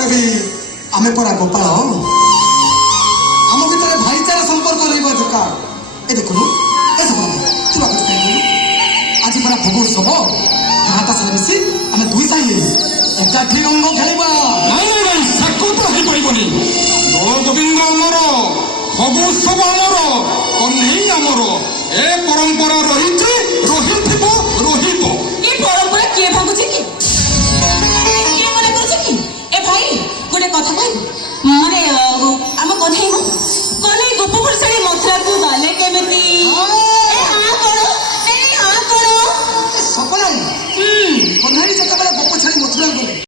ପରେ ବି ଆମେ ପରା ଗୋପାଳ ଆମ ଭିତରେ ଭାଇଚାରା ସମ୍ପର୍କ ରହିବା ଦରକାର। ଏ ଦେଖୁନୁ ଏସବୁ ତୁ ଭାବୁଛୁ କାହିଁକି ଆଜି ପରା ଭୋଗ ଉତ୍ସବ ହାତ ସାରା ମିଶି ଆମେ ଦୁଇ ସାହି ଏକାଠି ରଙ୍ଗ ଖେଳିବା। ନାଇଁ ନାଇଁ ନାଇଁ ସାକୁ ତ ହେଇପାରିବନି। ଦୋଳ ଗୋବିନ୍ଦ ଆମର, ଭୋଗ ଉତ୍ସବ ଆମର, କହ୍ନେଇ ଆମର। ଏ ପରମ୍ପରା ରହିଛି, ରହିଥିବ, ରହିବ। ଏ ପରମ୍ପରା କିଏ ଭାବୁଛି କି?